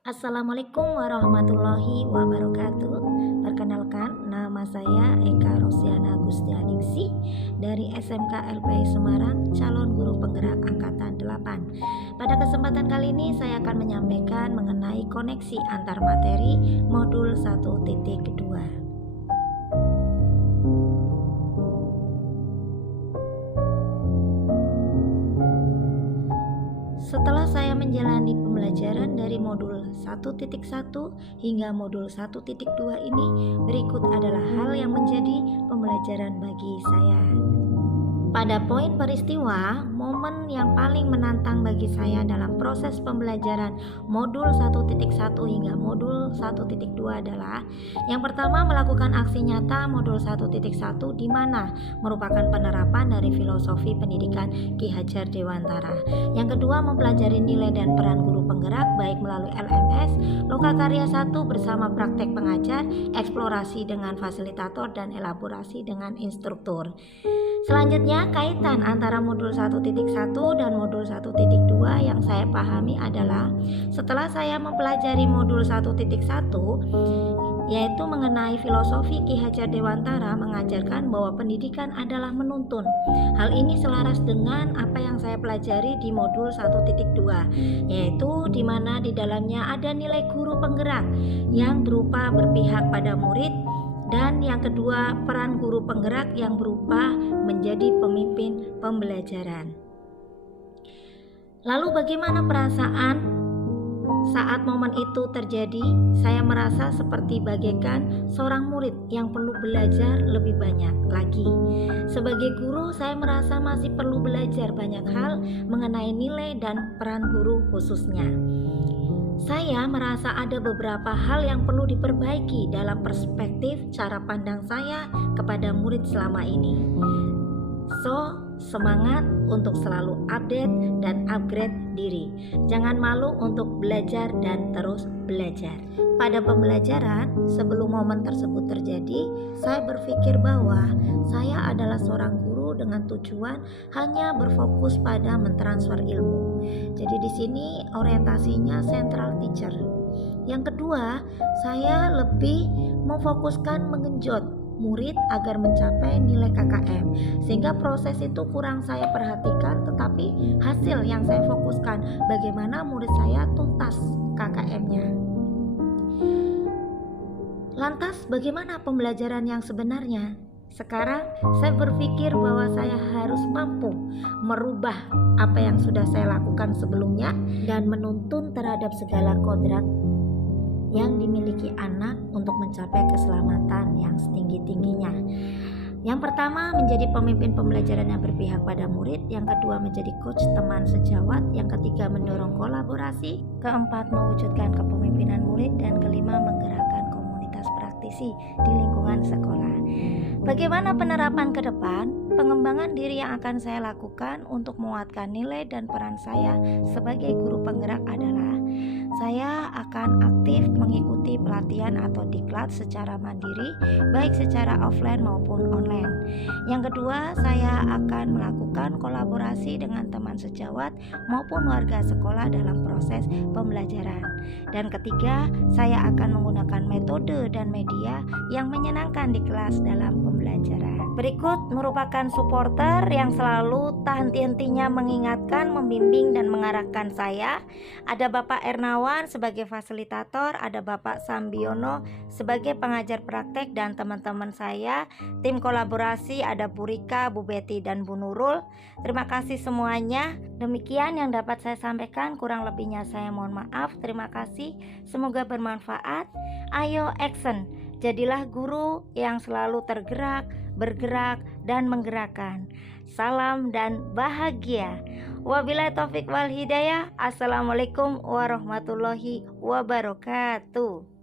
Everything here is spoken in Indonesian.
Assalamualaikum warahmatullahi wabarakatuh. Perkenalkan, nama saya Eka Rosiana Gustianingsih dari SMK LPI Semarang, calon guru penggerak angkatan 8. Pada kesempatan kali ini saya akan menyampaikan mengenai koneksi antar materi modul 1.2. Setelah saya menjalani pembelajaran dari modul 1.1 hingga modul 1.2 ini, berikut adalah hal yang menjadi pembelajaran bagi saya. Pada poin peristiwa, momen yang paling menantang bagi saya dalam proses pembelajaran modul 1.1 hingga modul 1.2 adalah yang pertama, melakukan aksi nyata modul 1.1 di mana merupakan penerapan dari filosofi pendidikan Ki Hajar Dewantara. Yang kedua, mempelajari nilai dan peran guru penggerak baik melalui LMS, Lokakarya 1 bersama praktek pengajar, eksplorasi dengan fasilitator dan elaborasi dengan instruktur. Selanjutnya, kaitan antara modul 1.1 dan modul 1.2 yang saya pahami adalah setelah saya mempelajari modul 1.1 yaitu mengenai filosofi Ki Hajar Dewantara mengajarkan bahwa pendidikan adalah menuntun. Hal ini selaras dengan apa yang saya pelajari di modul 1.2, yaitu di mana di dalamnya ada nilai guru penggerak yang berupa berpihak pada murid, dan yang kedua, peran guru penggerak yang berupa menjadi pemimpin pembelajaran. Lalu bagaimana perasaan saat momen itu terjadi? Saya merasa seperti bagaikan seorang murid yang perlu belajar lebih banyak lagi. Sebagai guru, saya merasa masih perlu belajar banyak hal mengenai nilai dan peran guru khususnya. Saya merasa ada beberapa hal yang perlu diperbaiki dalam perspektif cara pandang saya kepada murid selama ini. Semangat untuk selalu update dan upgrade diri. Jangan malu untuk belajar dan terus belajar. Pada pembelajaran, sebelum momen tersebut terjadi, saya berpikir bahwa saya adalah seorang guru dengan tujuan hanya berfokus pada mentransfer ilmu. Jadi di sini orientasinya central teacher. Yang kedua, saya lebih memfokuskan mengenjot murid agar mencapai nilai KKM, sehingga proses itu kurang saya perhatikan, tetapi hasil yang saya fokuskan bagaimana murid saya tuntas KKM-nya. Lantas bagaimana pembelajaran yang sebenarnya? Sekarang saya berpikir bahwa saya harus mampu merubah apa yang sudah saya lakukan sebelumnya dan menuntun terhadap segala kodrat yang dimiliki anak untuk mencapai keselamatan yang setinggi-tingginya. Yang pertama, menjadi pemimpin pembelajaran yang berpihak pada murid. Yang kedua, menjadi coach teman sejawat. Yang ketiga, mendorong kolaborasi. Keempat, mewujudkan kepemimpinan murid. Dan kelima, menggerakkan komunitas praktisi di lingkungan sekolah. Bagaimana penerapan ke depan? Pengembangan diri yang akan saya lakukan untuk menguatkan nilai dan peran saya sebagai guru penggerak adalah saya akan aktif mengikuti pelatihan atau diklat secara mandiri, baik secara offline maupun online. Yang kedua, saya akan melakukan kolaborasi dengan teman sejawat maupun warga sekolah dalam proses pembelajaran. Dan ketiga, saya akan menggunakan metode dan media yang menyenangkan di kelas dalam pembelajaran. Berikut merupakan supporter yang selalu tak henti-hentinya mengingatkan, membimbing, dan mengarahkan saya. Ada Bapak Ernawan sebagai fasilitator, ada Bapak Sambiono sebagai pengajar praktek, dan teman-teman saya, tim kolaborasi, ada Bu Rika, Bu Betty, dan Bu Nurul. Terima kasih semuanya. Demikian yang dapat saya sampaikan, kurang lebihnya saya mohon maaf. Terima kasih, semoga bermanfaat. Ayo action, jadilah guru yang selalu tergerak, bergerak, dan menggerakkan. Salam dan bahagia. Wabillahi taufik wal hidayah. Assalamualaikum warahmatullahi wabarakatuh.